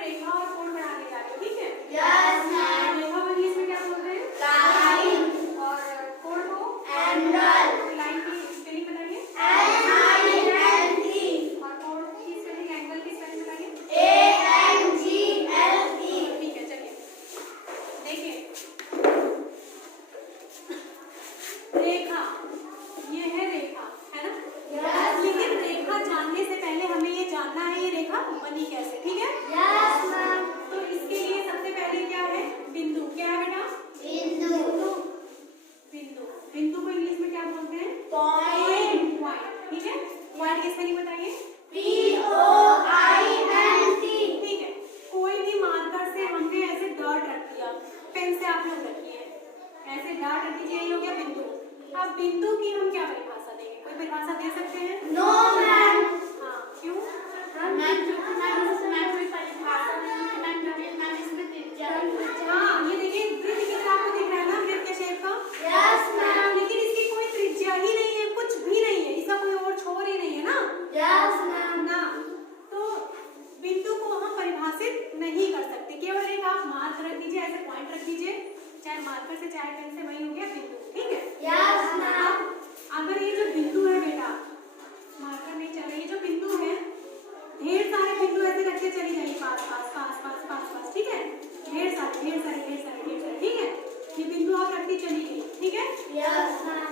रेखा और कोण बनाने जा रही हूँ, ठीक है? Yes ma'am. रेखा को इंग्लिश में क्या बोलते हैं? लाइन। और कोण को? एंगल। लाइन की स्पेलिंग बताइए। LINE। और कोण की स्पेलिंग, एंगल की स्पेलिंग बताइए। ANGLE। ठीक है, चलिए देखिए, रेखा, ये है रेखा, है ना? यस। लेकिन रेखा जानने से पहले हमें ये जानना है ये रेखा बनी कैसे, ठीक है? Yes ma'am. तो इसके लिए सबसे पहले क्या है? बिंदु। क्या है बेटा? बिंदु। बिंदु। बिंदु को इंग्लिश में क्या बोलते हैं? पॉइंट। पॉइंट, ठीक है? पॉइंट की स्पेलिंग बताइए। POINT। ठीक है, कोई भी मार्कर से हमने ऐसे डॉट रख दिया, पेन से आप लोग रखिए, ऐसे डॉट रख दीजिए, ये हो गया बिंदु। अब बिंदु की हम क्या परिभाषा देंगे? कोई परिभाषा दे सकते हैं? No ma'am. हाँ, क्यों? मैम क्योंकि मैम कोई परिभाषा नहीं है मैम, क्योंकि मैम इसमें त्रिज्या है। हाँ, ये देखिए वृत्त की तरह आपको दिख रहा है ना, वृत्त के शेप का? Yes ma'am. लेकिन इसकी कोई त्रिज्या ही नहीं है, कुछ भी नहीं है, इसका कोई और छोर ही नहीं है ना? Yes ma'am. ना, तो बिंदु को हम परिभाषित नहीं कर सकते, केवल एक आप मार्क रख दीजिए, ऐसे पॉइंट रख दीजिए, चाहे मार्कर से चाहे पेन से, वही हो गया बिंदु, ठीक है? Yes ma'am. अगर ये जो बिंदु है बेटा, मार्कर नहीं चल रहा, ये जो बिंदु है, ढेर सारे बिंदु ऐसे रखते चली जाइए, पास पास पास पास पास पास, ठीक है? ढेर सारे ढेर सारे ढेर सारे ढेर सारे, ठीक है? ये बिंदु आप रखती चली गई, ठीक है? Yes ma'am.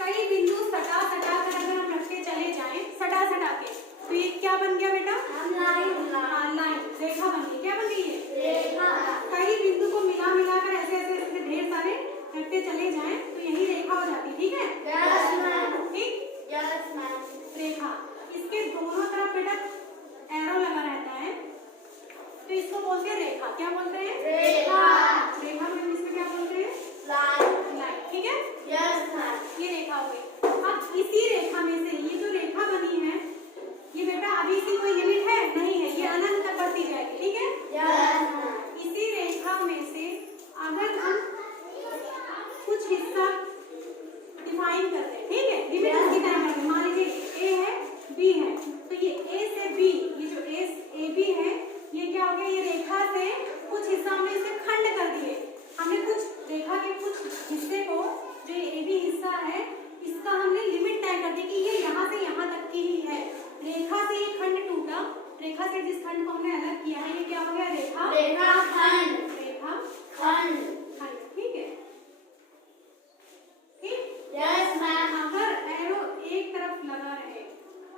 कई बिंदु सटा सटा कर अगर हम रखते चले जाएं, सटा सटा के, तो ये क्या बन गया बेटा? लाइन। हाँ, लाइन, रेखा बन गई। क्या बन गई है? रेखा। कई बिंदु को मिला मिला कर ऐसे ऐसे ऐसे ढेर सारे रखते चले जाएं, तो यही रेखा हो जाती, ठीक है? Yes ma'am. ठीक, यस मैम। रेखा। इसके दोनों तरफ बेटा एरो लगा रहता है, तो इसको बोलते हैं रेखा। क्या बोलते हैं? रेखा। रेखा को इंग्लिश में क्या बोलते हैं? लाइन। लाइन, ठीक है? Yes ma'am. ये रेखा हो गई। अब इसी रेखा में से ये जो रेखा बनी है, ये बेटा अभी इसकी कोई लिमिट है? नहीं है, ये अनंत तक बढ़ती जाएगी, ठीक है? Yes ma'am. इसी रेखा में से अगर हम कुछ हिस्सा डिफाइन करते हैं, ठीक है, लिमिट उसकी तय करते हैं, मान लीजिए ए है, बी है, तो ये ए से बी, ये जो ए बी है, ये क्या हो गया? ये रेखा से कुछ हिस्सा हमने इसे खंड कर दिए, हमने कुछ रेखा के कुछ हिस्से को, जो ये ए बी हिस्सा है, इसका हमने लिमिट तय कर दी कि ये यहाँ से यहाँ तक की ही है। रेखा से ये खंड टूटा, रेखा से जिस खंड को हमने अलग किया है, ये क्या हो गया? रेखा। रेखा खंड। रेखा खंड। खंड, ठीक है? ठीक। Yes ma'am. अगर एरो एक तरफ लगा रहे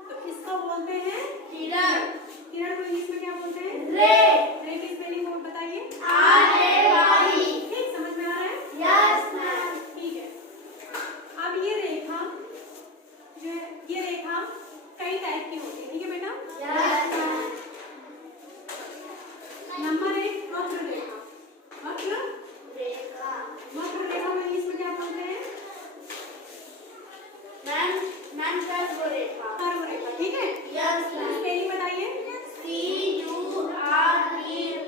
तो इसको बोलते हैं किरण। किरण को इंग्लिश में क्या बोलते हैं? रे। रे की स्पेलिंग को बताइए। RAY। ठीक, समझ में आ रहा है? Yes ma'am. ठीक है। अब ये रेखा जो है, ये रेखा कई टाइप की होती है, ठीक है बेटा? Yes ma'am. नंबर 1 वक्र रेखा। वक्र रेखा। वक्र रेखा को इंग्लिश में क्या बोलते हैं? मैम कर्व रेखा। कर्व रेखा, ठीक है? Yes ma'am. स्पेलिंग बताइए। CURVELINE।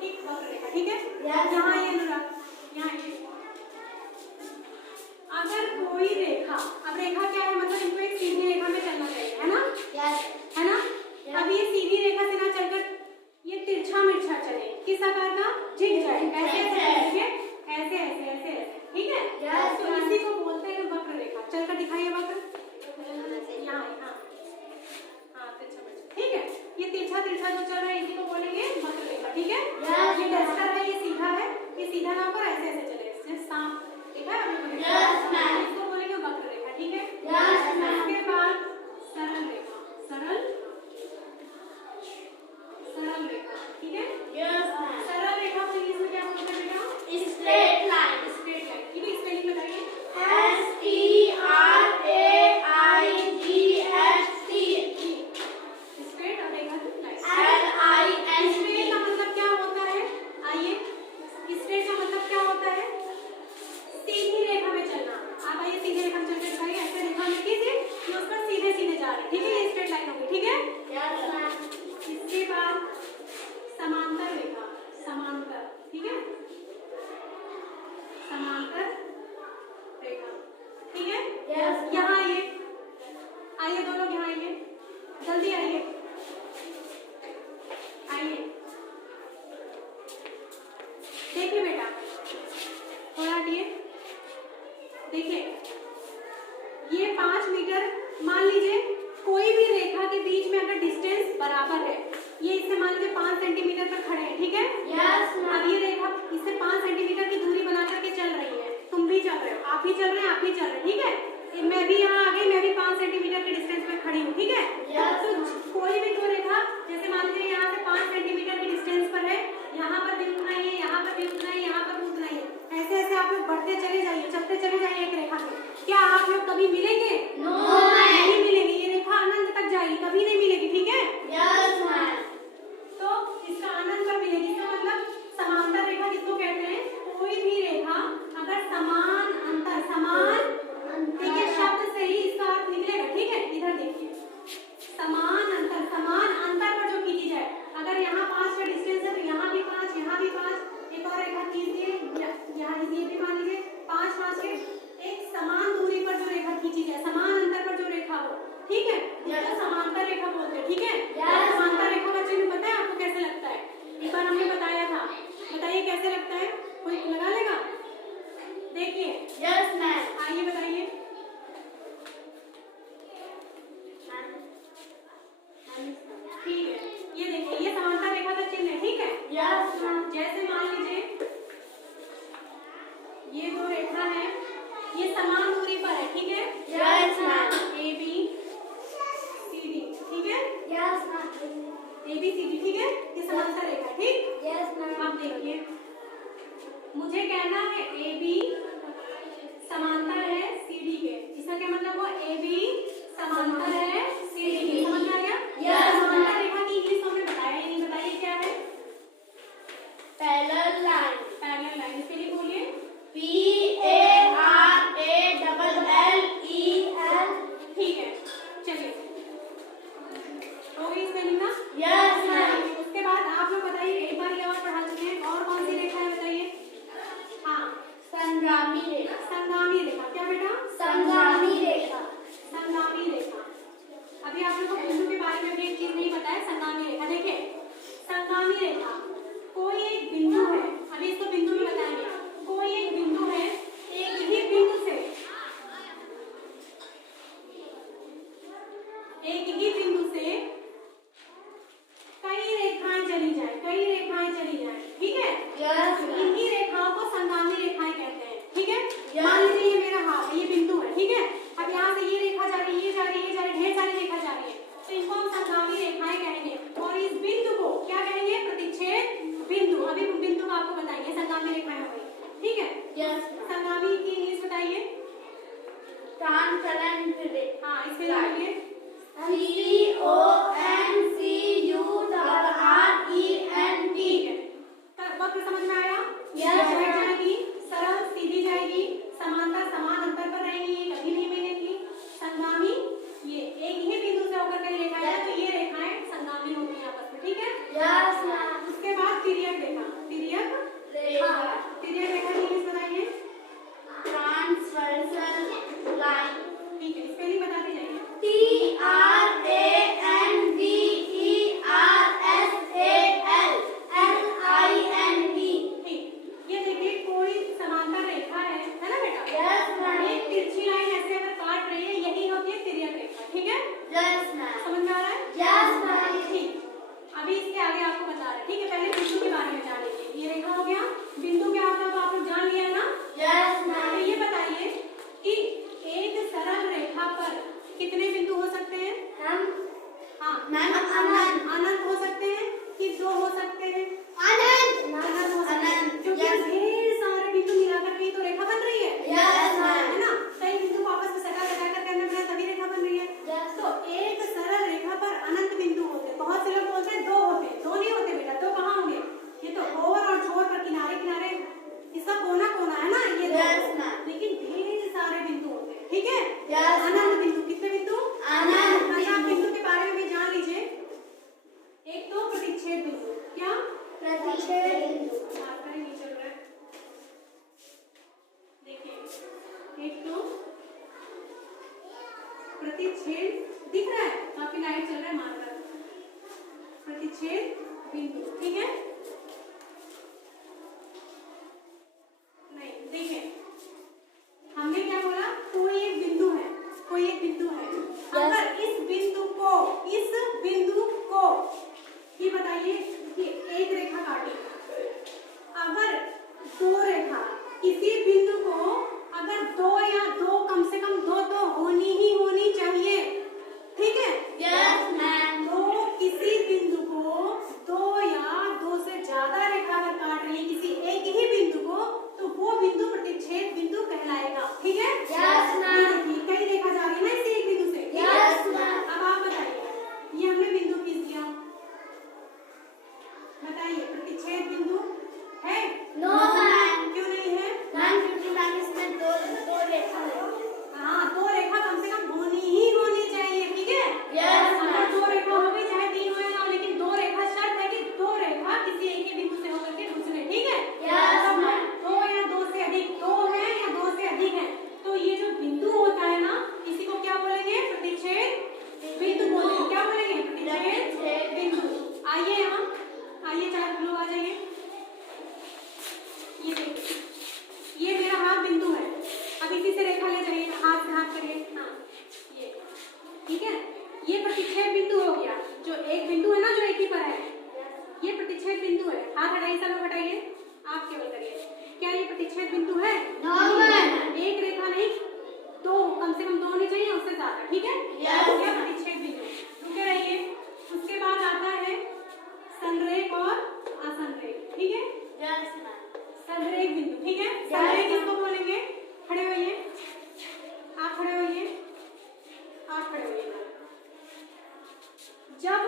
ठीक, वक्र रेखा, ठीक है? Yes. यहाँ ये अनुराग, यहाँ ये। अगर कोई रेखा, अब रेखा क्या है? मतलब इनको एक सीधी रेखा में चलना चाहिए, है ना? यस। है ना? Yes. अब ये सीधी रेखा से ना चलकर ये तिरछा मिर्छा चले, किस आकार का? झिकझैक, ऐसे ऐसे चलेंगे, ऐसे ऐसे ऐसे ऐसे, ठीक है? Yes. तो इसी को बोलते हैं वक्र रेखा। चलकर दिखाइए वक्र। यहाँ यहाँ, हाँ, तिरछा मिर्छा, ठीक है? ये तिरछा तिरछा जो चल रहा है, इसी को बोलेंगे वक्र रेखा, ठीक है? Yes. ये डस्टर है, ये सीधा है, ये सीधा ना होकर ऐसे ऐसे चले, जैसे सांप, ठीक है? आप लोगों ने Yes, ma'am. इसको बोलेंगे वक्र रेखा, ठीक है? Yes, ma'am. इसके बाद सरल रेखा, सरल सरल रेखा, ठीक है? Yes ma'am. सरल रेखा को इंग्लिश में क्या बोलते हैं बेटा? Straight line. स्ट्रेट लाइन, ठीक है? स्पेलिंग बताइए। STRAIGHT। के बीच में अगर डिस्टेंस बराबर है, ये इससे मान लीजिए 5 सेंटीमीटर पर खड़े हैं, ठीक है? Yes ma'am. अब ये रेखा इससे 5 सेंटीमीटर की दूरी बना करके चल रही है, तुम भी चल रहे हो, आप भी चल रहे हैं, आप भी चल रहे हैं, ठीक है? मैं भी यहाँ आ गई, मैं भी 5 सेंटीमीटर के डिस्टेंस पे खड़ी हूँ, ठीक है? तो कोई भी दो रेखा, जैसे मान लीजिए यहाँ से 5 सेंटीमीटर की डिस्टेंस पर है, यहाँ पर भी उतना ही है, यहाँ पर भी उतना ही, यहाँ पर भी उतना ही है। ऐसे ऐसे आप लोग बढ़ते चले जाइए, चलते चले जाइए एक रेखा में। क्या आप लोग कभी मिलेंगे? नहीं मिलेंगे, ये रेखा अनंत तक जाएगी, कभी नहीं मिलेगी, ठीक है? Yes ma'am. तो इसका अनंत पर मिलेगी, इसका मतलब समांतर रेखा किसको कहते हैं? कोई भी रेखा अगर समान अंतर, समान, ठीक है, शब्द से ही इसका अर्थ निकलेगा, ठीक है? इधर देखिए, समान अंतर पर जो खींची जाए, अगर यहाँ 5 का डिस्टेंस है तो यहाँ भी 5, यहाँ भी 5, एक और रेखा खींच दिए, यहाँ ये भी मान लीजिए 5 5 के, एक समान दूरी पर जो रेखा खींची जाए, समान अंतर पर जो रेखा हो, ठीक है, इसको समांतर रेखा बोलते हैं, ठीक है? समांतर रेखा का चिन्ह पता है आपको कैसे लगता है? एक बार हमने बताया था, बताइए कैसे लगता है, कोई लगा लेगा? देखिए, यस मैम। आइए बताइए। ठीक है, ये देखिए, ये समांतर रेखा का चिन्ह है, ठीक है? Yes ma'am. जैसे मान लीजिए ये दो रेखा है, ये समान दूरी पर है, ठीक है? Yes ma'am. A B C D, ठीक है? Yes ma'am. A B C D, ठीक है? ये समांतर रेखा है, ठीक? Yes ma'am. अब देखिए, मुझे कहना है ए बी समांतर है सी डी के, इसका क्या मतलब हुआ? ए बी समांतर है सी डी के, समझ में आ गया? Yes, समांतर रेखा की इंग्लिश हमने बताया ही नहीं, बताइए क्या है? Parallel line. पैरेलल लाइन, इसके लिए बोलिए। PARALLEL। ठीक है, चलिए, हो गई स्पेलिंग ना? Yes ma'am. उसके बाद आप लोग बताइए, एक बार ये और पढ़ा चुके हैं, और कौन सी रेखा है बताइए? हाँ, संगामी रेखा। संगामी रेखा, क्या बेटा? संगामी रेखा। संगामी रेखा। अभी आप लोगों को बिंदु के बारे में भी एक चीज नहीं पता है, संगामी रेखा। देखिए, संगामी रेखा, कोई एक बिंदु है, अभी इसको बिंदु में बताएंगे, कोई एक बिंदु है, एक ही बिंदु से, एक ही बिंदु से कई रेखाएं चली जाए, कई रेखाएं चली जाए, ठीक है? Yes ma'am. इन्हीं रेखाओं को संगामी रेखाएं कहते हैं, ठीक है? Yes. मान लीजिए ये मेरा हाथ है, ये बिंदु है, ठीक है? अब यहाँ से ये रेखा जा रही है, ये जा रही है, ये जा रही है, ढेर सारी रेखा जा रही है, तो इनको हम संगामी रेखाएं कहेंगे, और इस बिंदु को क्या कहेंगे? प्रतिच्छेद बिंदु। अभी हम बिंदु को आपको बताएंगे, संगामी रेखाएं हो गई, ठीक है? यस। संगामी की इंग्लिश बताइए। ट्रांसपेरेंट रेखा। हाँ, इसके लिए बोलिए। CONCURRENT। ठीक है, वक्र समझ में आया? Yes, बैठ ma'am. जाएगी, सरल सीधी जाएगी, समांतर समान अंतर पर रहेंगी, ये कभी नहीं मिलेगी। संगामी, ये एक ही बिंदु से होकर कई रेखाएं हैं, तो ये रेखाएं संगामी होती हैं आपस में, ठीक है? Yes ma'am. उसके बाद तिर्यक रेखा, तिर्यक रेखा। तिर्यक रेखा की इंग्लिश बताइए। Transversal line. ठीक है, स्पेलिंग बताते जाइए। TRANSALLINE। ठीक, ये देखिए, कोई समांतर रेखा है ना बेटा? Yes ma'am. एक तिरछी लाइन ऐसे अगर काट रही है, यही होती है तिर्यक रेखा, ठीक है? Yes ma'am. समझ में आ रहा है? Yes ma'am. ठीक, अभी इसके आगे आपको बता रहे हैं, ठीक है? पहले बिंदु के बारे में जान लीजिए। ये रेखा हो गया, बिंदु क्या होता है तो आप लोग जान लिया ना? यस तो मैम। ये बताइए कि एक सरल रेखा पर कितने बिंदु हो सकते हैं? हाँ मैम, अनंत। अनंत हो सकते हैं कि 2 हो सकते हैं? अनंत। अनंत हो सकते हैं, अनंत। क्योंकि Yes. ढेर सारे बिंदु मिलाकर के तो रेखा बन रही है। Yes, ma'am. है ना? कई बिंदु को आपस में सटा कर करने में तभी रेखा बन रही है। Yes. तो एक सरल रेखा पर अनंत बिंदु होते हैं। बहुत से लोग बोलते हैं 2 होते हैं, 2 नहीं होते बेटा, 2 कहाँ होंगे? ये तो ओर और छोर पर किनारे किनारे इसका कोना कोना है ना, ये 2। Yes, ma'am. लेकिन ढेर सारे बिंदु होते हैं, ठीक है? Yes, अनंत बिंदु, कितने बिंदु? अनंत अच्छा, बिंदु। बिंदु के बारे में भी जान लीजिए। एक तो प्रतिच्छेद बिंदु, क्या? प्रतिच्छेद बिंदु। मार्कर नहीं चल रहा है, देखिए, एक तो प्रतिच्छेद दिख रहा है, काफी लाइट चल रहा है, मार्कर, प्रतिच्छेद बिंदु, ठीक है? नहीं, देखिए, हमने क्या बोला? कोई एक बिंदु है, कोई एक बिंदु है, अगर इस बिंदु को इस आइए यहाँ, आइए 4 लोग आ जाइए। ये देखिए, ये मेरा हाथ बिंदु है। अब इसी से रेखा ले जाइए, हाथ से हाथ करिए। हाँ ये ठीक है, ये प्रतिच्छेद बिंदु हो गया। जो एक बिंदु है ना जो एक ही पर है, ये प्रतिच्छेद बिंदु है। हाथ हटाइए, सब लोग हटाइए, आप केवल करिए। क्या ये प्रतिच्छेद बिंदु है? एक रेखा नहीं, 2, कम से कम 2 होनी चाहिए, उससे ज्यादा। ठीक है, हो गया प्रतिच्छेद बिंदु। रुके रहिए। उसके बाद आता है संरेख और असंरेख। ठीक है, संरेख बिंदु। ठीक है, संरेख किसको बोलेंगे? खड़े होइए, आप खड़े होइए, आप खड़े होइए। जब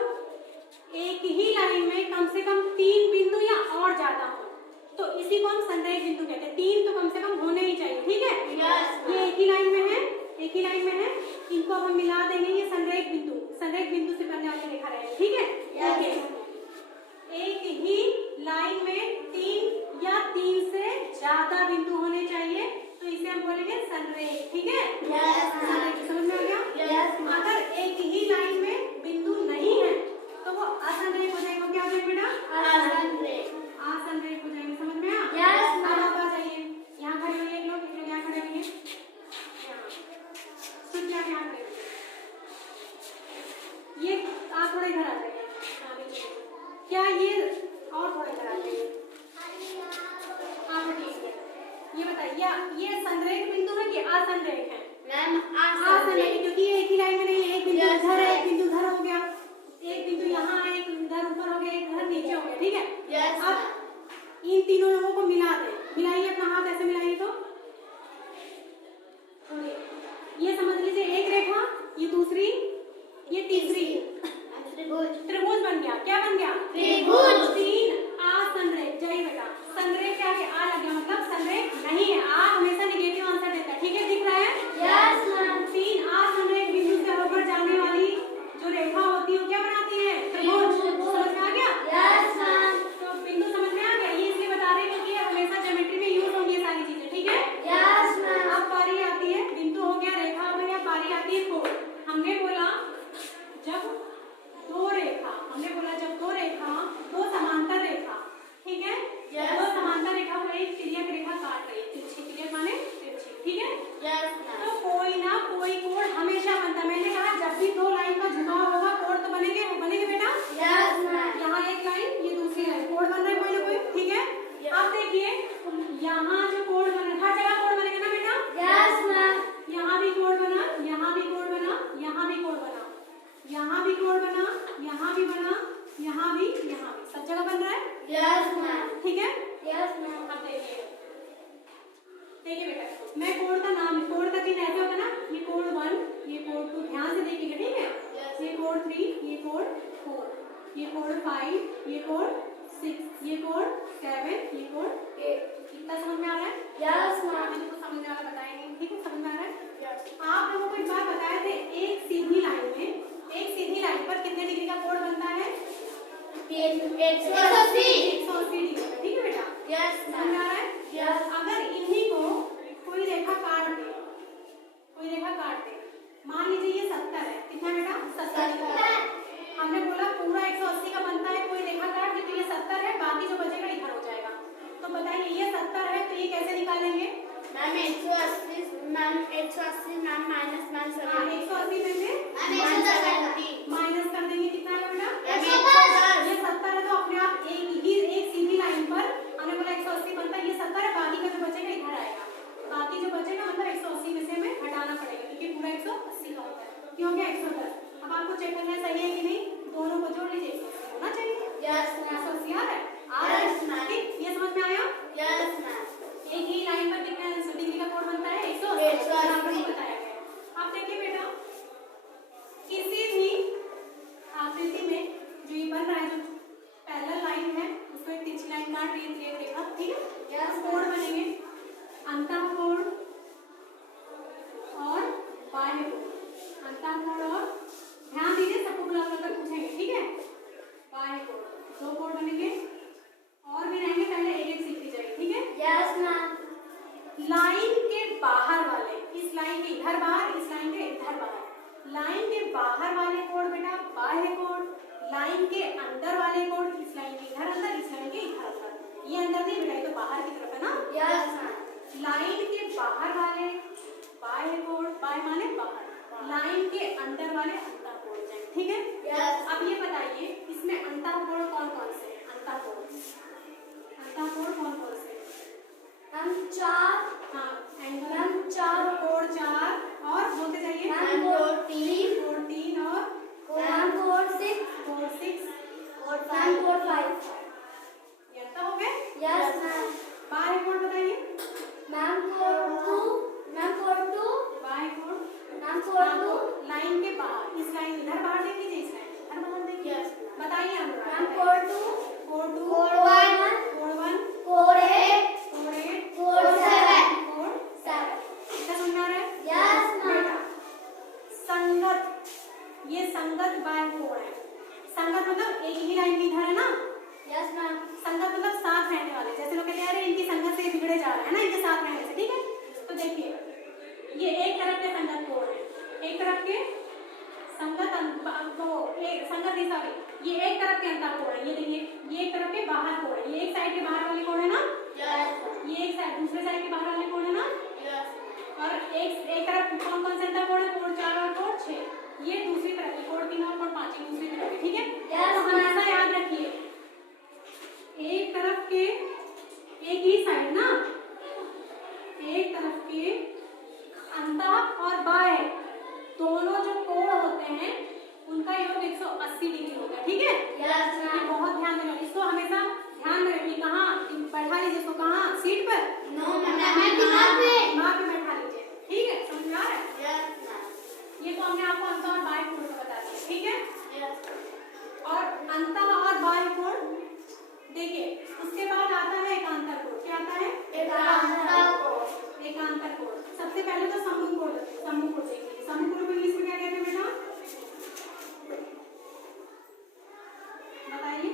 एक ही लाइन में कम से कम 3 बिंदु या और ज्यादा हो तो इसी को हम संरेख बिंदु कहते हैं। 3 तो कम से कम होने ही चाहिए। ठीक है, ये एक ही लाइन में है, एक ही लाइन में है, इनको अब हम मिला देंगे। ये संरेख बिंदु, संरेख बिंदु से बनने वाली रेखा रहेगी। ठीक है, एक ही लाइन में 3 या 3 से ज्यादा बिंदु होने चाहिए तो इसे हम बोलेंगे संरेख। ठीक है, संरेख समझ में आ गया? अगर एक ही लाइन में बिंदु नहीं है तो वो असंरेख हो जाएगा। क्या हो जाएगा बेटा? असंरेख हो जाएंगे। समझ में आया? अब आप आ जाइए, यहाँ खड़े होइए। एक लोग यहाँ खड़े होइए, सुन क्या यहाँ खड़े होइए। ये आप थोड़ा इधर आ जाइए। क्या ये और थोड़ा इधर आ जाइए, आप हटिए। ये बताइए, ये संरेख बिंदु है कि असंरेख है? असंरेख, क्योंकि ये एक ही लाइन में नहीं है। एक बिंदु इधर है, एक बिंदु इधर हो गया, एक बिंदु यहाँ है, एक इधर ऊपर हो गया, एक इधर नीचे हो गया। ठीक है, अब इन तीनों लोगों को मिला दें। मिलाइए अपना हाथ, ऐसे मिलाइए। तो ये समझ लीजिए एक रेखा, ये दूसरी, ये तीसरी, त्रिभुज बन गया। क्या बन गया? त्रिभुज। 3 असंरेख। जय बेटा, संरेख क्या है? आ लग गया, मतलब संरेख नहीं है। आ हमेशा नेगेटिव आंसर देता है। ठीक है, दिख रहा है? 3 असंरेख बिंदु से होकर जाने वाली जो रेखा होती है वो क्या बनाती है? त्रिभुज। समझ में आ गया? तो बिंदु समझ में आ गया? ये इसलिए बता रहे हैं क्योंकि हमेशा ज्योमेट्री में यूज होंगी सारी चीजें। ठीक है, अब बारी आती है, बिंदु हो गया, रेखा हो गया, बारी आती है कोण। हमने बोला जब दो रेखा, दो समांतर रेखा, ठीक है, दो समांतर रेखा को एक तिर्यक रेखा काट रही है। तिरछी, तिर्यक माने तिरछी। ठीक है, तो कोई ना कोई कोण हमेशा बनता है। मैंने कहा जब भी 2 लाइन का झुकाव होगा कोण तो बनेंगे, वो बनेंगे बेटा। यहाँ एक लाइन, ये दूसरी लाइन, कोण बन रहा है कोई ना कोई। ठीक है, अब देखिए यहाँ जो कोण बना, हर जगह कोण बनेगा ना बेटा? यहाँ भी कोण बना, यहाँ भी कोण बना, यहाँ भी कोण बना, यहाँ भी कोण बना, यहाँ भी बना, यहाँ भी, सब जगह बन रहा है। ठीक है, अब देखिए बेटा, मैं कोण का नाम, कोण का चिन्ह ऐसे होगा ना, ये कोण 1, ये कोण 2, ध्यान से देखिएगा। ठीक है, ये कोण 3, ये कोण 4, ये कोण 5, ये कोण 6, ये कोण 7, ये कोण 8। कितना समझ में आ रहा है? आप इनको समझने वाला बताएंगे। ठीक है, समझ में आ रहा है? आप लोगों को एक बात बताए थे, एक सीधी लाइन पर कितने डिग्री का कोण बनता है? 180 डिग्री का। ठीक है बेटा, समझ में आ रहा है? अगर इन्हीं को कोई रेखा काट दे, मान लीजिए ये 70 है। कितना बेटा? 70। हमने बोला पूरा 180 का बनता है, कोई रेखा काट दे तो ये 70 है, बाकी जो बचेगा इधर हो जाएगा। तो बताइए ये 70 है तो ये कैसे निकालेंगे? 180 माइनस कर देंगे। कितना है बेटा? ये 70 है तो अपने आप एक सीधी लाइन पर हमने बोला 180 बनता है, ये 70 है, बाकी का जो बचेगा इधर आएगा। बाकी जो बचेगा मतलब 180 में से हमें हटाना पड़ेगा क्योंकि पूरा 180 का होता है। क्यों हो गया 110? अब आपको चेक करना सही है कि नहीं, दोनों को जोड़ लीजिए, 180 होना चाहिए। 180 आ रहा है? ठीक, ये समझ में आया? एक ही लाइन पर कितना डिग्री का कोण बनता है? 180 बताया गया। अब देखिए बेटा, किसी भी आकृति में जो ये बन रहा है, जो पैरेलल लाइन है उसको एक तिरछी लाइन काट रही है, रेखा। ठीक है, कोण बनेंगे अंतःकोण और बाह्य कोण। अंतःकोण और, ध्यान दीजिए सबको बुला कर पूछेंगे। ठीक है, बाह्य कोण, 2 कोण बनेंगे और भी रहेंगे, पहले एक सीखती जाएगी। ठीक है, लाइन के बाहर वाले, इस लाइन के इधर बाहर, इस लाइन के इधर बाहर, लाइन के बाहर वाले कोण बेटा बाह्य कोण, लाइन के अंदर अंदर वाले कोड इस लाइन के इधर अंदर, इस लाइन के इधर अंदर। ये अंदर नहीं बेटा, ये तो बाहर की तरफ है ना। Yes ma'am. लाइन के बाहर वाले बाय कोड, बाय माने बाहर, लाइन के अंदर वाले अंतर कोड जाए, ठीक है। यस। अब ये बताइए इसमें अंतर कोड कौन कौन से हैं? अंतर कोड कौन कौन से? हम 4। हाँ, एंगल मैम 4 कोड 4 और बोलते जाइए। मैम कोड 3 और मैम कोड 6 कोड 6 और मैम कोड 5। ये अंतर हो गए। Yes ma'am. बाय कोड बताइए। Ma'am code 2 ma'am code 2 bye code ma'am code 2 line के बाहर, इस लाइन इधर बाहर देखिए, इस लाइन इधर बाहर देखिए। यस बताइए हम ma'am code 2 code 2 code 1 code 1 code 8 code 8 code 7 code 7। क्या समझ आ रहा है? Yes ma'am. बेटा संगत, ये संगत बाय कोड है। संगत मतलब एक ही लाइन की इधर है ना। Yes ma'am. संगत मतलब साथ रहने वाले, जैसे लोग कहते हैं अरे इनकी संगत से बिगड़े जा रहे हैं ना, इनके साथ रहने से, ठीक है। तो देखिए ये एक तरफ के संगत कोड है, एक तरफ के संगत संगत सॉरी, ये एक तरफ के अंतर कोड है। ये देखिए ये एक तरफ के बाहर कोड है, ये एक साइड के बाहर वाले कोड है ना। यस। ये एक साइड दूसरे साइड के बाहर वाले कोड है ना। यस। और एक तरफ कौन कौन से अंतर कोड है? कोड 4 और कोड 6। ये दूसरी तरफ है, कोड 3 और कोड 5 ये दूसरी तरफ है, ठीक है। Yes, तो हमेशा याद रखिए एक तरफ के एक ही साइड ना, एक तरफ के अंतर और बाय दोनों जो कोण होते हैं उनका योग 180 डिग्री होता है, ठीक है। यस ये मैम। बहुत ध्यान देना, इसको हमेशा ध्यान में रखिए। कहाँ बैठा लीजिए इसको? कहाँ? सीट पर? नो मैम दिमाग में। दिमाग में बैठा लीजिए, ठीक है। समझ में आ रहा है? Yes ma'am. ये तो हमने आपको अंतर और बाय कोण का बता दिया, ठीक है। यस। और अंतर और बाय कोण देखिए, उसके बाद आता है एकांतर कोण। क्या आता है? एकांतर कोड। एकांतर कोण। सबसे पहले तो सम्मुख कोण, सम्मुख कोण देखिए। सम्मुख कोण को इंग्लिश में क्या कहते हैं बेटा? बताइए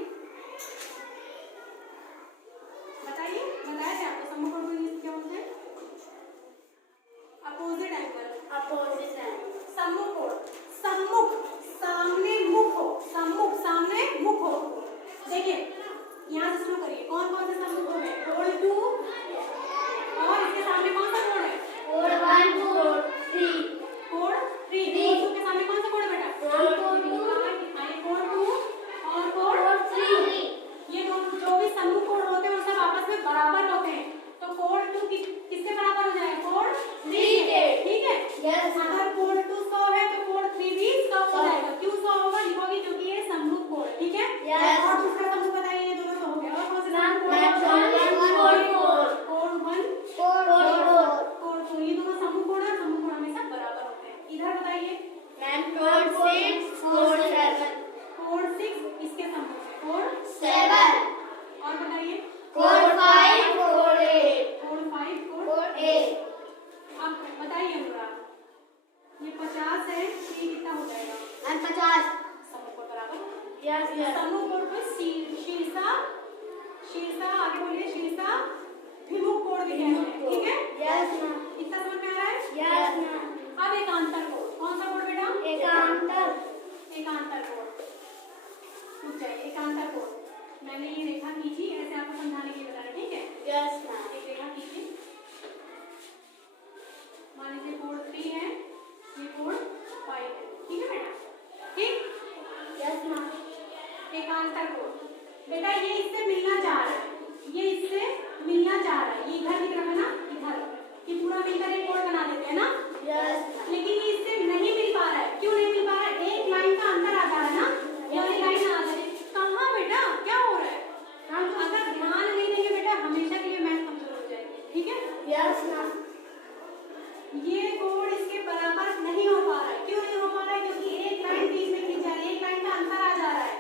बताइए, बताया क्या आपको? सम्मुख कोण को इंग्लिश में क्या बोलते हैं? Opposite angle. अपोजिट है। सम्मुख कोण, सम्मुख सामने मुख हो, सम्मुख सामने मुख हो। देखिए यहाँ से शुरू करिए, कौन कौन से सम्मुख हो गए? कोण 2 और इसके सामने कौन सा कोण है? कोड 1 कोड 3 कोण 3। कोण 2 के सामने कौन सा कोण है बेटा? कोड 2 कोण 2 और कोण 3। ये दोनों जो भी सम्मुख कोण होते हैं वो सब आपस में बराबर होते हैं। तो कोण 2 किसके बराबर हो जाएगा? कोण 3 के, ठीक है। यस। अगर कोण 2 100 है तो कोण 3 भी 100 हो जाएगा। क्यों 100 होगा? लिखोगे क्योंकि ये सम्मुख कोण है, ठीक है। यस। और दूसरा सम्मुख बताइए, ये दोनों तो हो गया। और कौन से मैम सम्मुख कोण? कोड 1 कोण 1 कोड 4 कोण 2। ये दोनों सम्मुख कोण और सम्मुख कोण हमेशा बराबर होते हैं। इधर बताइए मैम कोड 6 कोड 7 कोण 6 इसके सम्मुख है, कोण 7 और बताइए कोड 5 कोड 8 कोण 5 कोण। कोड 8। अब बताइए अनुराग ये 50 है, ये कितना हो जाएगा? मैम 50। सम्मुख कोण बराबर। Yes yes. सम्मुख कोण को शीर्षा आगे बोलिए, शीर्षा विमुख कोण भी कहते हैं, ठीक है। Yes ma'am. इतना समझ में आ रहा है? Yes ma'am. अब एकांतर कोण, कौन सा कोण बेटा? एकांतर। एकांतर कोण। रुक जाइए, एकांतर कोण मैंने ये रेखा खींची, ऐसे आपको समझाने के लिए बता रहा, ठीक है। Yes ma'am. एक रेखा खींची, मान लीजिए कोण 3 है, ये कोण 5 है, ठीक है बेटा, ठीक। Yes ma'am. एकांतर कोण बेटा ये इससे मिलना चाह रहा है, ये इससे मिलना चाह रहा है। ये इधर की तरफ है ना, इधर ये पूरा मिलकर एक कोण बना देते हैं ना। यस। लेकिन ये इससे नहीं मिल पा रहा है। क्यों नहीं मिल पा रहा है? एक लाइन का अंतर आ जा रहा है ना, ये वाली लाइन आ जा रही है। कहाँ बेटा क्या हो रहा है? हम अगर ध्यान नहीं देंगे बेटा हमेशा के लिए मैथ कमजोर हो जाएगी, ठीक है। Yes ma'am. ये कोण इसके बराबर नहीं हो पा रहा है। क्यों नहीं हो पा रहा है? क्योंकि एक लाइन बीच में खींच जा रही है, एक लाइन का अंतर आ जा रहा है।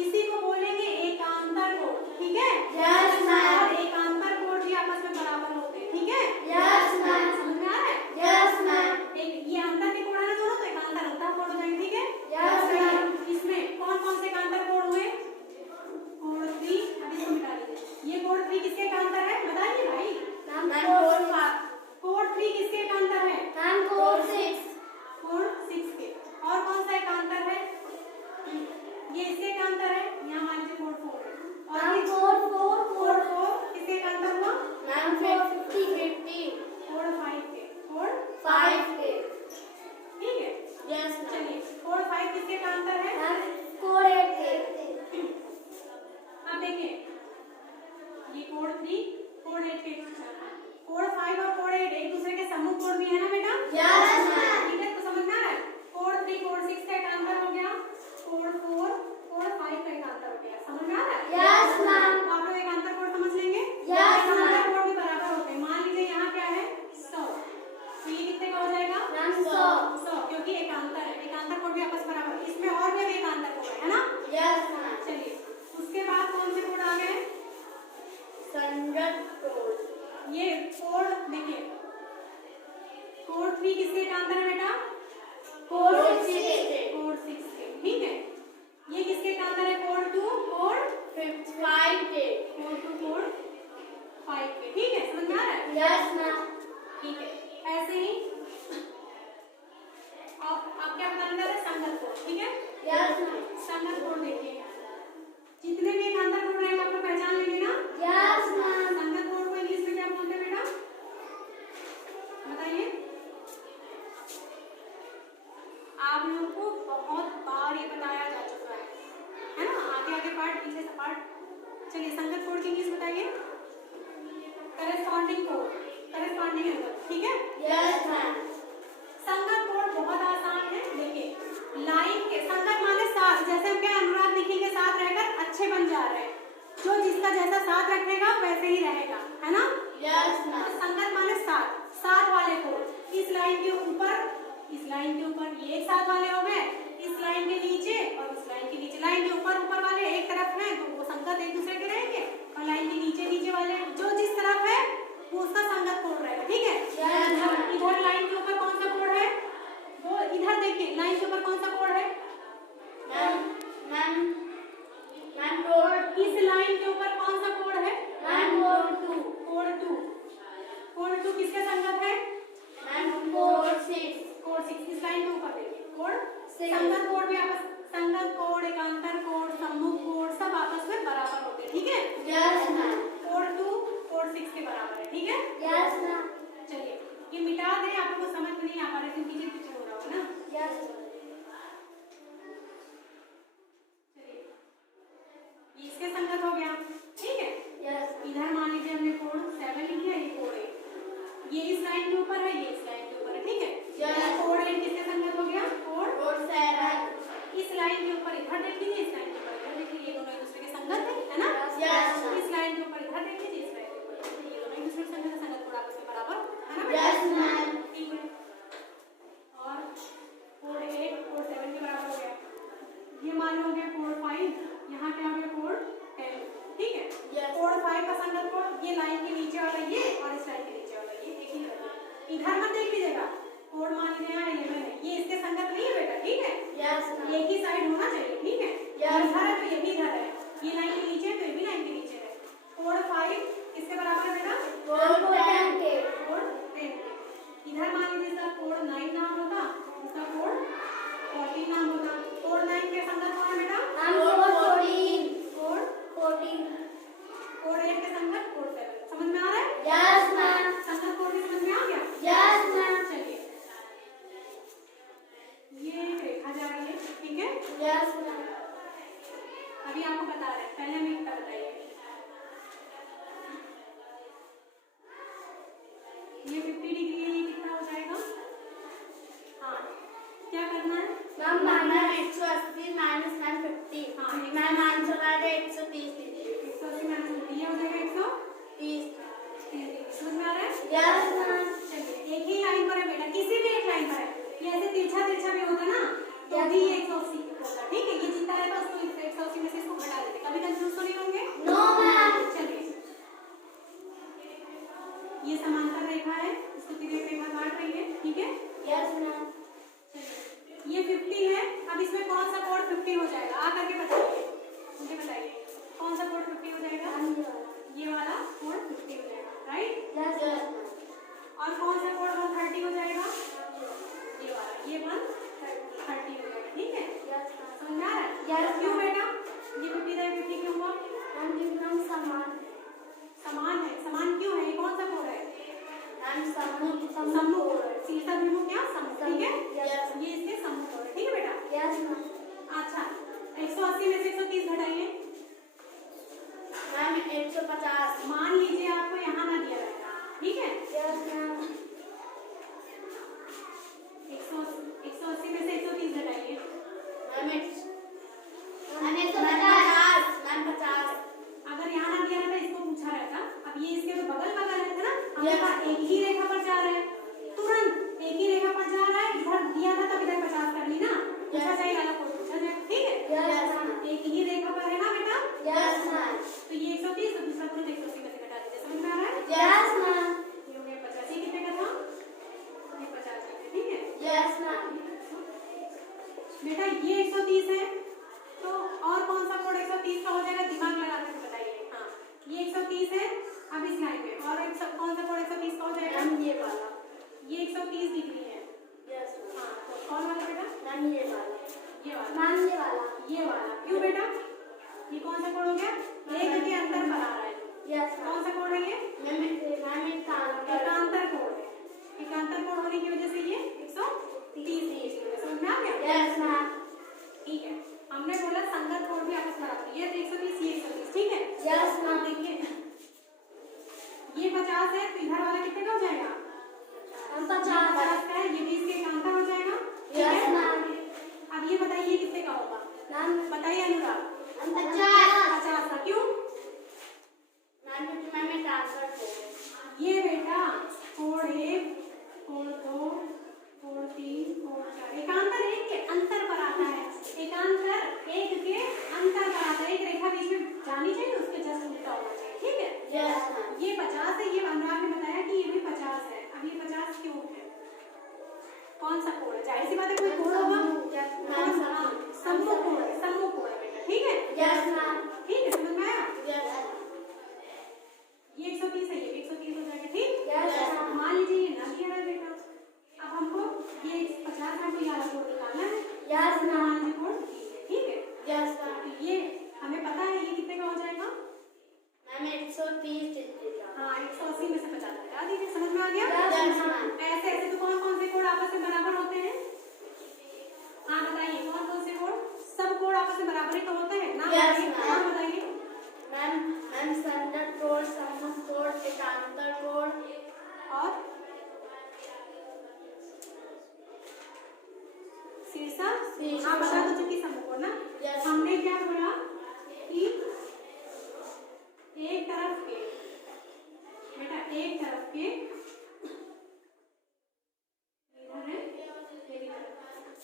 इसी को बोलेंगे एकांतर कोण, ठीक है। Yes ma'am. और एकांतर कोण भी आपस में बराबर होते हैं, ठीक है। Yes ma'am. समझ में आ रहा है? Yes ma'am. एक ये अंतर के कोण है ना दोनों, तो एकांतर अंतर कोण हो जाएंगे, ठीक है। Yes ma'am. इसमें पीछे से पार्ट। चलिए संगत कोड की इंग्लिश बताइए। करेस्पॉन्डिंग कोड, करेस्पॉन्डिंग एंगल, ठीक है। Yes ma'am. संगत कोड बहुत आसान है। देखिए लाइन के संगत माने साथ, जैसे क्या अनुराग निखिल के साथ रहकर अच्छे बन जा रहे हैं, जो जिसका जैसा साथ रखेगा वैसे ही रहेगा, है ना। Yes ma'am. तो संगत माने साथ, साथ वाले कोड इस लाइन के ऊपर, इस लाइन के ऊपर ये एक साथ वाले हो गए, इस लाइन के नीचे और इस लाइन के नीचे, लाइन के ऊपर ऊपर वाले एक तरफ हैं तो वो संगत एक दूसरे के रहेंगे, और लाइन के नीचे नीचे वाले जो जिस तरफ है वो उसका संगत कोड रहेगा, ठीक है। इधर लाइन के ऊपर कौन सा कोड है, वो इधर देखिए लाइन के ऊपर कौन सा कोड है मैम मैम मैम कोड। इस लाइन के ऊपर कौन सा कोड है मैम कोड 2। कोड 2, कोड 2 किसके संगत है मैम कोड 6। कोड 6 इस लाइन के ऊपर देखिए कोड 6। संगत कोड भी आपस, संगत कोड, एकांतर कोड, सम्मुख कोड सब आपस में बराबर होते हैं, ठीक है। Yes ma'am. कोड 2 कोड 6 के बराबर है, ठीक है। Yes ma'am. चलिए ये मिटा दें, आप लोगों को समझ में नहीं आ पा रहा है पीछे पीछे हो रहा होगा ना। यस। चलिए ये इसके संगत हो गया, ठीक है। यस। इधर मान लीजिए हमने कोड 7 लिख लिया, ये कोड 8, ये इस लाइन के ऊपर है, ये इस लाइन के ऊपर है, ठीक है। Yes. कोड 8 किसके संगत हो गया कोड 7। इस लाइन के ऊपर इधर देख लीजिए, इस लाइन के ऊपर इधर देख लीजिए, ये दोनों एक दूसरे के संगत है ना। Yes. इस लाइन के ऊपर इधर देख लीजिए, इस लाइन के ऊपर इधर, ये दोनों एक दूसरे के संगत है, संगत कोड आपस में बराबर है ना। Yes, ma'am. ठीक है। और कोड 8 कोड 7 के बराबर हो गया, ये मान लो हो गया कोड 5, यहाँ क्या हो गया कोड 10, ठीक है। Yes. कोड 5 का संगत कोड ये लाइन के नीचे वाला ये और इस लाइन के नीचे वाला ये एक ही रहता है। इधर मत देख लीजिएगा, कोड मान लीजिए यहाँ 11 है, ये इसके संगत नहीं है बेटा, ठीक है। Yes, ma'am. एक ही साइड होना चाहिए, ठीक है। Yes. इधर है तो ये भी इधर है, ये लाइन के नीचे है तो ये भी लाइन के नीचे है। कोड 5 किसके बराबर है बेटा कोड 10 के। कोड 10 के। इधर मान लीजिए इसका कोड 9 नाम होता, इसका कोड 14 नाम होता। कोड 9 के संगत कौन है बेटा कोड 14। कोड 14। कोड 8 के संगत कोड 7, समझ में आ रहा है। Yes, ma'am. संगत कोड भी समझ में आ गया। Yes, ma'am. चलिए ये रेखा जा रही है, ठीक है। Yes, ma'am. अभी आपको बता रहे हैं, पहले हमें इतना बताइए, ये 50 डिग्री है, ये कितना हो जाएगा। हाँ क्या करना है मैम मैम 180 माइनस मैम 50। हाँ, मैम आंसर आ रहा है 130 डिग्री। 180 माइनस ये हो जाएगा 130 डिग्री, समझ में आ रहा है। Yes, ma'am. चलिए एक ही लाइन पर है बेटा, किसी भी एक लाइन पर है, ये ऐसे तिरछा तिरछा भी होता ना तो भी ये 180 होता, ठीक है। ये जितना रहता उसको 180 में से इसको घटा देते, कभी कंफ्यूज तो नहीं होंगे। No, ma'am. चलिए ये समांतर रेखा है, इसको तिरछा रेखा काट रही है, ठीक है। Yes, ma'am. चलिए ये 50 है, अब इसमें कौन सा कोड 50 हो जाएगा, आ करके बताइए, मुझे बताइए कौन सा कोड 50 हो जाएगा। ये वाला कोड 50 हो जाएगा, राइट। Yes, yes. और कौन सा कोड 130 हो जाएगा, ये वाला, ये 130 हो जाएगा, ठीक है। Yes, ma'am. समझ में आ रहा है। Yes, क्यों ma'am. बेटा ये 50 है, 50 क्यों हुआ, मैम विक्रम समान। समान है, समान क्यों है, ये कौन सा कोड है मैम समान सम्मुख कोड है, सीधा विमुख क्या सम्मुख, ठीक है। Yes. ये इसके सम्मुख कोड है, ठीक है बेटा। Yes, ma'am. अच्छा 180 में से 130 घटाइए, मैम 150। मान लीजिए आपको यहाँ ना दिया रहेगा, ठीक है। Yes, ma'am. 180 में से 130 घटाइए, मैम 150। मैम 50। अगर यहाँ ना दिया रहता इसको पूछा रहता, अब ये इसके तो बगल बगल है ना, हमने Yes. कहा एक ही रेखा पर जा रहा है, तुरंत एक ही रेखा पर जा रहा है, इधर दिया था तब इधर 50 कर ली ना, पूछा जाए अलग कोई पूछा जाए, ठीक है। Yes, ma'am. एक ही रेखा पर है ना बेटा, Yes, ma'am. तो ये 130 तो दूसरा तुरंत 180 में से घटा दीजिए, समझ में आ रहा है। Yes, ma'am. ये हो गया 50, ये कितने का था, ये 50 का, ठीक है। Yes, ma'am. बेटा ये 130 है तो और कौन सा कोड 130 का हो जाएगा, दिमाग लगा कर बताइए। हाँ ये 130 है, अब इस लाइन में और कौन सा कोड 130 का हो जाएगा, मैम ये वाला। ये 130 डिग्री है। Yes, ma'am. हाँ तो कौन वाला बेटा, मैम ये वाला। ये वाला, मैम ये वाला। ये वाला क्यों बेटा, ये कौन सा कोड हो गया, एक के अंतर पर आ रहा है, Yes, ma'am. कौन सा कोड है ये, मैम एकांतर। एकांतर कोड है, एकांतर कोड होने की वजह से ये 130 डिग्री, समझ में आ गया। Yes, ma'am. ठीक है, हमने बोला संगत कोड भी आपस में बराबर, ये तो Yes, ma'am. ठीक है, समझ में आया? Yes. ये 130 है, ये 130 हो जाएगा, ठीक? Yes, ma'am. मान लीजिए ये ना दिया है बेटा, अब हमको ये 50 में कोई वाला कोड निकालना है। Yes, ma'am. मान लीजिए कोड, ठीक है? Yes, ma'am. तो ये हमें पता है ये कितने का हो जाएगा? मैम 130 दीजिएगा। हाँ, 180 में से 50 घटा दीजिए, समझ में आ गया? Yes, ma'am. ऐसे ऐसे तो कौन कौन से कोड आपस में बराबर होते हैं? हाँ बताइए, कौन कौन से कोड? सब कोड आपस में बराबर ही तो होते हैं ना? Yes, बताइए, ma'am. हाँ बताइए। मैम संदर्भ कोड, समूह कोड, एकांतर कोड और शीर्षक? हाँ बता दो चुकी समूह कोड ना? Yes. हमने क्या बोला कि एक तरफ के बेटा, एक तरफ के इधर है,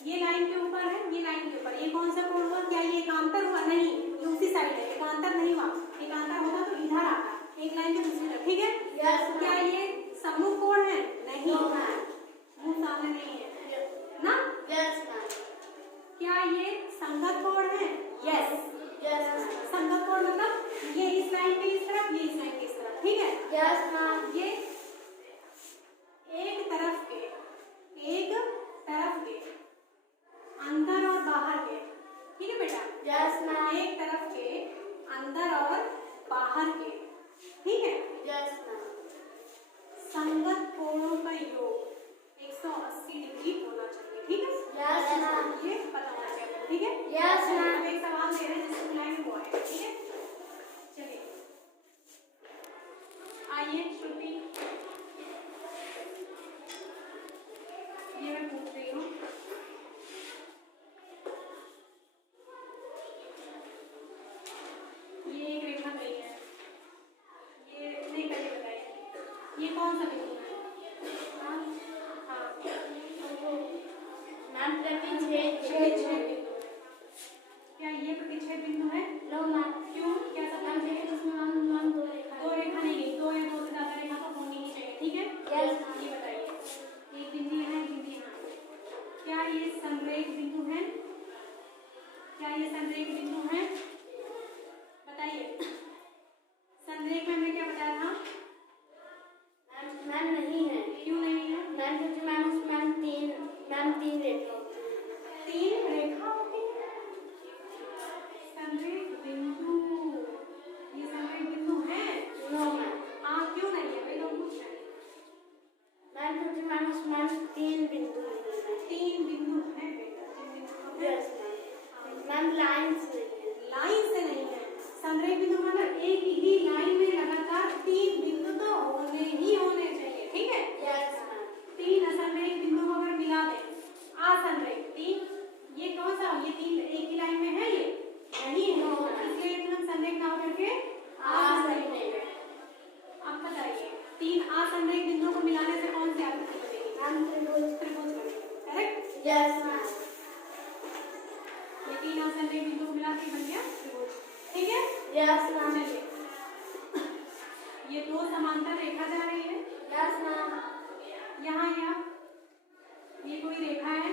ये लाइन के ऊपर है, ये लाइन के ऊपर, ये कौन सा कोड हुआ? क्या ये एकांतर हुआ? नहीं, ये उसी साइड है, एकांतर नहीं हुआ। एकांतर होगा तो इधर आता, एक लाइन के दूसरी तरफ, ठीक है? Yes, क्या ये समूह कोड है? नहीं, No, ma'am. मुंह सामने नहीं है ना? Yes, ma'am. क्या ये संगत कोड है? यस। Yes, ma'am. संगत कोड मतलब ये इस लाइन के इस तरफ, ये इस लाइन के इस तरफ, ठीक है? Yes, ma'am. ये एक तरफ के अंदर और बाहर के, ठीक है बेटा? Yes, ma'am. एक तरफ के अंदर और बाहर के, ठीक है? Yes, ma'am. संगत कोणों का योग 180 डिग्री होना चाहिए, ठीक है? Yes, ma'am. ये पता होना चाहिए, ठीक है? Yes, चलिए, ma'am. हम एक सवाल दे रहे हैं जिसको मिलाएंगे वो आएगा, ठीक है? चलिए आइए श्रुति, ये मैं पूछ रही हूँ, ये एक रेखा गई है, ये नहीं करके बताइए, ये कौन सा बिंदु है? हाँ, मैम प्रतिच्छेद प्रतिच्छेद बिंदु है। क्या ये प्रतिच्छेद बिंदु है? No ma'am. क्यों? क्या सब मैम देखिए इसमें मैम दो रेखा दो रेखा नहीं, दो या दो से ज्यादा रेखा तो होनी ही चाहिए, ठीक है? Yes. ये बताइए, एक बिंदु यहाँ, एक बिंदु यहाँ, क्या ये संरेख बिंदु है? क्या ये संरेख बिंदु है? बताइए, संरेख में हमने क्या बताया था? मैम नहीं है। क्यों नहीं है? मैम क्योंकि मैम उसमें तीन रेखा होती है। 3 रेखा होती है संरेख बिंदु, ये संरेख बिंदु है? No ma'am. हाँ, क्यों नहीं है? वही तो पूछ रहे हैं। मैम क्योंकि मैम उसमें 3 बिंदु है। 3 बिंदु है बेटा, 3 बिंदु है। यस मैम लाइन से लाइन से नहीं है, संरेख बिंदु मतलब एक ही लाइन में लगातार 3 बिंदु तो होने ही होने चाहिए, ठीक है? Yes ma'am. 3 असंरेख बिंदु को अगर मिला दें, असंरेख 3, ये कौन सा? ये 3 एक ही लाइन में है, ये नहीं है, इसलिए हम संरेख नाम करके असंरेख ले गए। अब बताइए, 3 असंरेख बिंदुओं को मिलाने से कौन सी आकृति बनेगी? मैम त्रिभुज बनेगी, करेक्ट? Yes ma'am. ये 3 असंरेख बिंदु को मिला के बन गया त्रिभुज, ठीक है? Yes ma'am. चलिए, ये 2 समांतर रेखा जा रही है, यस मैम। यहाँ ये कोई रेखा है,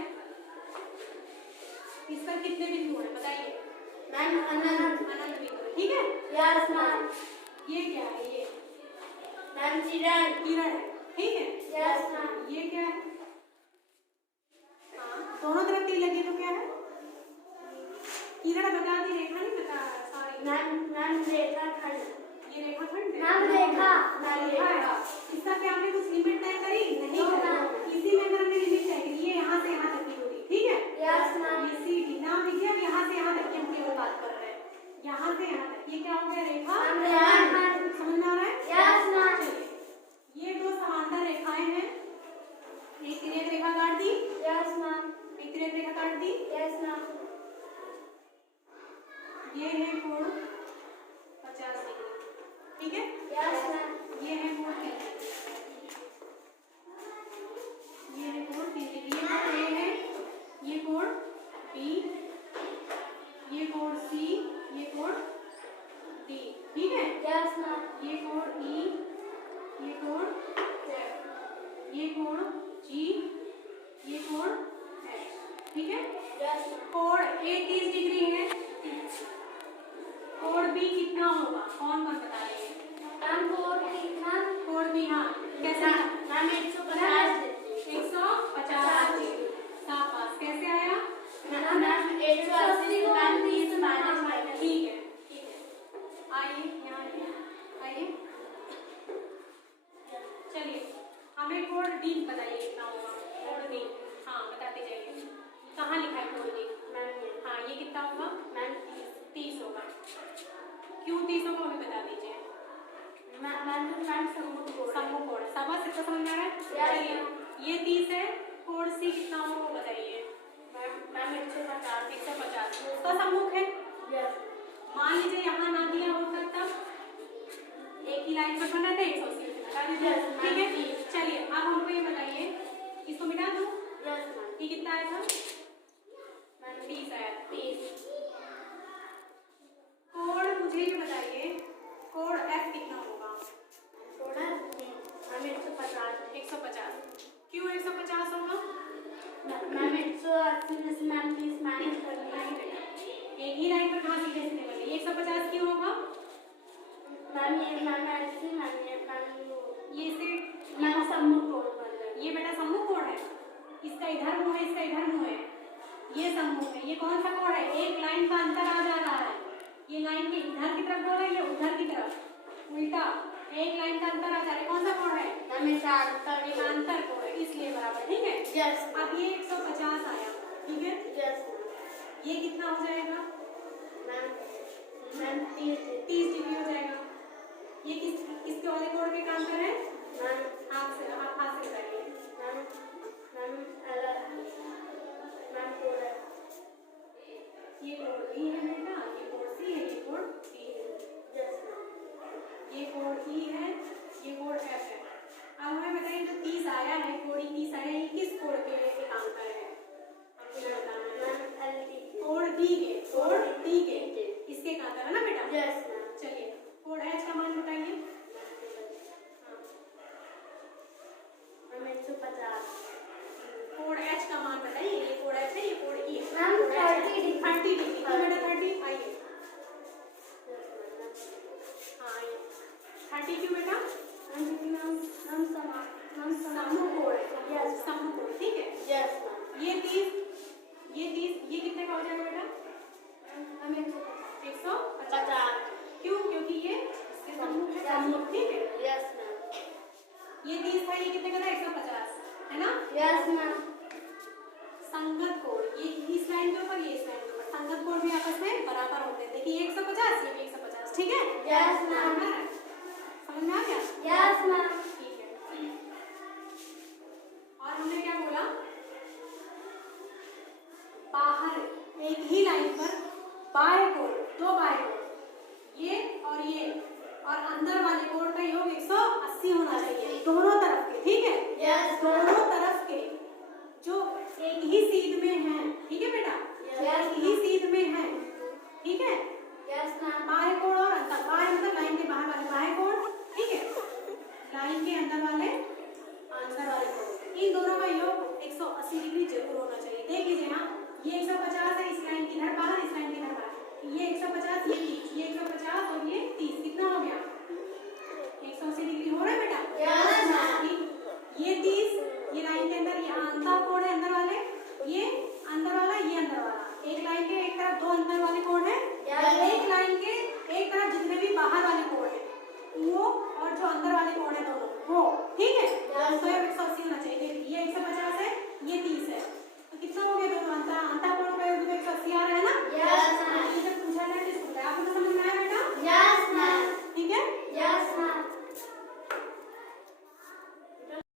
इस पर कितने बिंदु हैं बताइए? मैम अनंत बिंदु, ठीक है? Yes ma'am. ये क्या है? ये मैम किरण किरण है, ठीक है? Yes ma'am. ये क्या है? हाँ, दोनों तरफ तीर लगी तो क्या है? किरण बता दी, रेखा नहीं बता, सॉरी। मैम रेखाखंड। ये रेखाखंड है? मैम रेखा रेखा है। इसका क्या हमने कुछ लिमिट तय करी? नहीं No, करी। ma'am. इसी में अगर हमने लिमिट तय करी, ये यहाँ से यहाँ तक की होगी, ठीक है? Yes ma'am. ये सीधी नाम लिखिए, अब यहाँ से यहाँ तक की हम केवल बात कर रहे हैं, यहाँ से यहाँ तक, ये क्या हो गया? रेखा। समझ में आ रहा है? Yes ma'am. चलिए, ये 2 समांतर रेखाएं हैं, एक तिर्यक रेखा काट दी, यस मैम। एक तिर्यक रेखा काट दी, यस मैम। ये है कोण 50 डिग्री, ठीक है? Yes ma'am. ये है कोण 30 डिग्री, ये है कोण 30 डिग्री, ये कोण A है, ये कोण B, ये कोण C, ये कोण D, ठीक है? Yes ma'am. ये कोण E, ये कोण F, ये कोण G, ये कोण H, ठीक है? यस कोण A 30 डिग्री है, मैम सम्मुख कोड। सम्मुख कोण, शाबाश, इसको समझ में आ रहा है? Yes, चलिए, ma'am. ये 30 है, कोण सी कितना होगा वो बताइए। मैम 150। 150 उसका सम्मुख है। यस। मान लीजिए यहाँ ना दिया होता तब एक ही लाइन पर बना था 180 हटा दीजिए। Yes, ma'am. ठीक है, चलिए अब हमको ये बताइए, इसको मिटा दूं? Yes ma'am. ये कितना आया था? मैम 30 आया था। 30। कोण मुझे ये बताइए, कोण एफ कितना होगा? कोड है मैम 150। 150 क्यों 150 होगा? मैम 180 में से मैम 30 माइनस कर दिया। एक ही लाइन पर कहाँ सीधे सीधे बने? 150 क्यों होगा? मैम ये मैम ऐसे मैम ये मैम ये से मैम सम्मुख कोड बन रहा है। ये बेटा सम्मुख कोण है, इसका इधर मुंह है, इसका इधर मुंह है, ये सम्मुख है। ये कौन सा कोण है? एक लाइन का अंतर आ जा रहा है, ये लाइन के इधर की तरफ हो रहा है, ये उधर की तरफ, उल्टा एक लाइन का अंतर आ जा रहा है। कौन सा कोण है? मैम चार एक अंतर कोण है, इसलिए बराबर। ठीक है, यस। अब ये 150 आया। ठीक है, यस ये कितना हो जाएगा? मैम 30 डिग्री हो जाएगा। ये किसके वाले कोण के काम पर है? मैम हाथ से बताइए। मैम मैम मैम कोड है। ये कोण बी है बेटा, ये कोण सी है, ये कोण डी है, यस ये कोण ई है, ये कोण एफ है। अब हमें बताइए जो 30 आया है, कोण ई 30 आया है, ये किस कोण के एकांतर है? आपको ये बताना है। मैम एलटी कोण डी के, कोण डी के इसके एकांतर है ना बेटा? Yes ma'am. चलिए, कोण एच का मान बताइए। मैम 150। कोण एच का मान बताइए। ये कोण एच है, ये कोण ई है। Ma'am 30 degree. 30 डिग्री तो बेटा 30 आइए। हाँ आइए, 30 क्यों बेटा? सम्मुख कोण है, Yes. सम्मुख कोण, ठीक है। Yes ma'am. ये 30 ये कितने का हो जाएगा बेटा? मैम 150। 150 क्यों? क्योंकि ये इसके सम्मुख है, सम्मुख, ठीक है। Yes ma'am. ये 30 था, ये कितने का था? 150 है ना? Yes ma'am. संगत कोण, ये इस लाइन के ऊपर, ये इस लाइन के ऊपर, संगत कोण भी आपस में बराबर होते हैं। देखिए 150, ये भी 150, ठीक है। Yes, ma'am. समझ में आ गया? Yes ma'am. ठीक है। और हमने क्या बोला? बाहर एक ही लाइन पर बाएं कोण, दो बाएं कोण, ये और अंदर वाले कोण का योग 180 होना चाहिए, दोनों तरफ के, ठीक है। Yes, दोनों तरफ के जो एक ही सीध में हैं, ठीक है बेटा? Yes, एक ही सीध में हैं, ठीक है। Yes ma'am. बाएं कोण और अंदर, बाएं मतलब लाइन के बाहर वाले बाएं कोण, ठीक है। लाइन के अंदर वाले कोण, इन दोनों का योग 180 डिग्री जरूर होना चाहिए। देख लीजिए, हाँ ये 150 है, इस लाइन की इधर बाहर, इस लाइन की इधर बाहर, ये 150, ये 30, ये 150 और ये 30, कितना हो गया? 180 डिग्री हो रहा है बेटा? Yes, ma'am. ये 30, ये लाइन के अंदर, यहाँ अंतर कोण है,